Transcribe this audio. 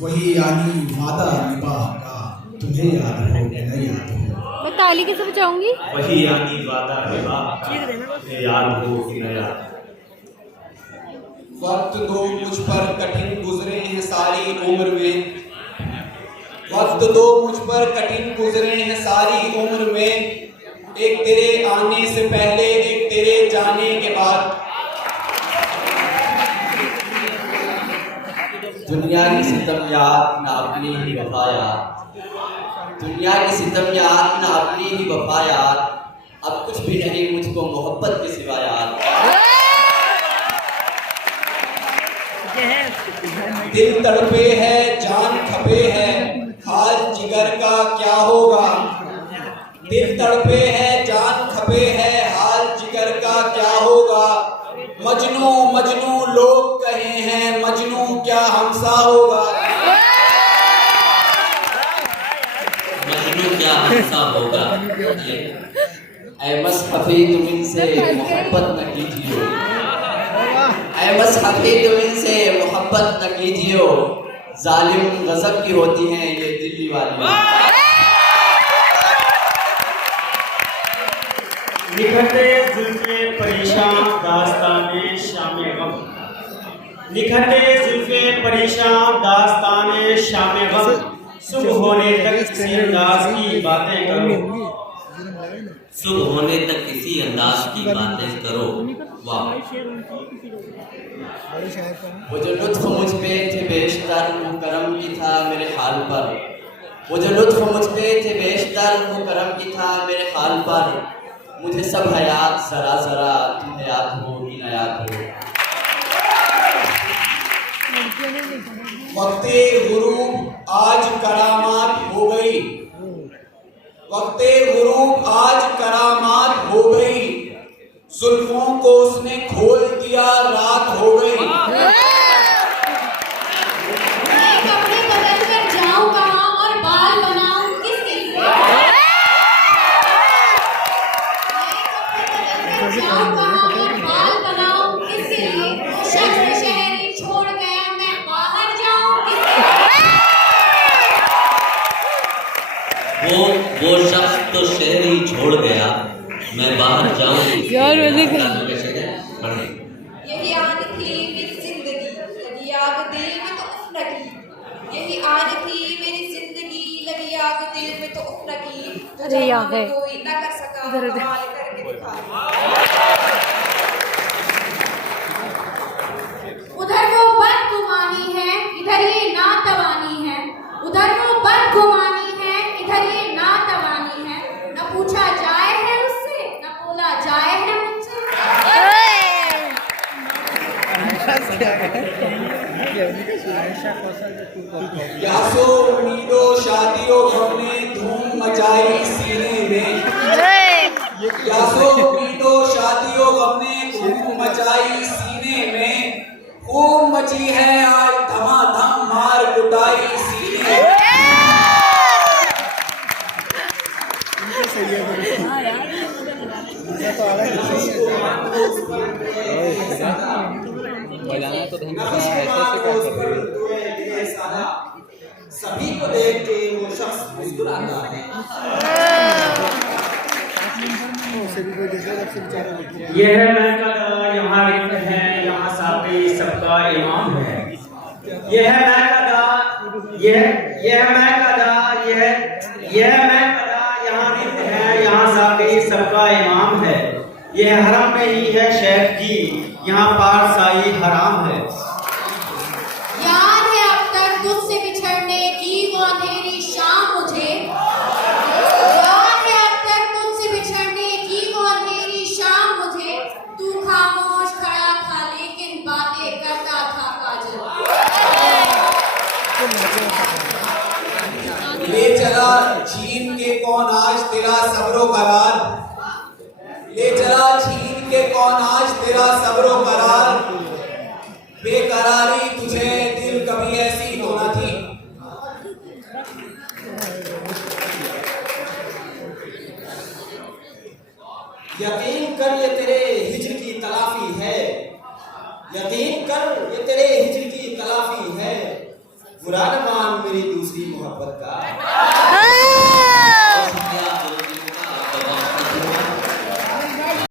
वही यानी वादा निभा का, तुम्हें याद हो कि नहीं याद हो। मैं ताली कैसे बजाऊंगी? वही यानी वादा निभा का, तुम्हें याद हो कि नहीं याद। वक्त दो मुझ पर कठिन गुजरे हैं सारी उम्र में, वक्त दो मुझ पर कठिन गुजरे हैं सारी उम्र में, एक तेरे आने से पहले एक तेरे जाने के बाद। दुनिया की सितम याद ना अपनी ही वफा याद, दुनिया की सितम याद ना अपनी ही वफा याद, अब कुछ भी नहीं मुझको मोहब्बत के सिवा याद। दिल तड़पे है जान खपे है, हाल जिगर का क्या होगा। दिल तड़पे है जान खपे है, हाल जिगर का क्या होगा। मजनू मजनू लोग कहे हैं, मजनू क्या हमसा होगा। मजनू क्या हमसा होगा। ऐ मसहफी तुम इनसे मोहब्बत न कीजिए, ऐ मसहफी तुम इनसे मोहब्बत न कीजिए, जालिम गजब की होती हैं ये दिल्ली वाली। निखरते जुल्फे परेशान दास्ताने शामे गम, निखरते जुल्फे परेशान दास्ताने शामे गम, सुबह होने तक किसी अंदाज की बातें करो, सुबह होने तक किसी अंदाज की बातें करो। वाह। वो जो लुत्फ मुझ पे थे बेशतर वो करम की था मेरे हाल पर, वो जो लुत्फ मुझ पे थे बेशतर वो करम की था मेरे हाल पर, मुझे सब हयात जरा जरा तुम्हें याद हो कि न याद हो। वक्ते गुरूब आज करामात हो गई, वक्ते गुरूब आज करामात हो गई, जुल्फों को उसने खोल दिया रात हो गई। मैं कपड़े बदल कर जाऊं कहां और बाल बनाऊं किसके लिए। मैं कपड़े बदल कर जाऊं कहां और बाल बनाऊं किसके लिए। शख्स शहरी छोड़ गया मैं बाहर जाऊं किसके लिए। वो शख्स तो शहर ही छोड़ गया, मैं बाहर जाऊं। यार यही आन थी मेरी जिंदगी लगी आग दिल में तो उफ लगी, यही आन थी मेरी जिंदगी लगी आग दिल में तो उफ लगी, तो अरे यार जहां में कोई ना कर सका कमाल करके दिखा। उधर वो बदगुमानी है इधर ये नातवानी है, उधर वो बदगुमानी है इधर ये नातवानी है, न पूछा जाए है उससे न बोला जाए है मुझसे। यासो उम्मीदों शादियों हमने धूम मचाई सीने में, यासो उम्मीदों शादियों हमने धूम मचाई सीने में, खूब मची है आज धमाधम मार कुटाई सीने में। सभी को देख के वो शख्स मुस्कुराता है। यह महकदा यहाँ रिक्त है, यहाँ साक़ी सबका इमाम है। यह महकदा यहाँ रिक्त है, यहाँ साक़ी सबका इमाम है। यह हरम में ही है शेख जी, यहाँ पारसाई हराम है। याद है अब तक तुझसे बिछड़ने की वो अंधेरी शाम मुझे, याद है अब तक तुझसे बिछड़ने की वो अंधेरी शाम मुझे, तू खामोश खड़ा था लेकिन बातें करता था काजल। ले चला छीन के कौन आज तेरा सब्रो करार, ले चला छीन के कौन आज तेरा सब्रो करार, बेकरारी तुझे दिल कभी ऐसी तो न थी। यकीन कर ये तेरे हिज्र की तलाफी है, यकीन कर ये तेरे हिज्र की तलाफी है, बुरा न मान मेरी दूसरी मोहब्बत का।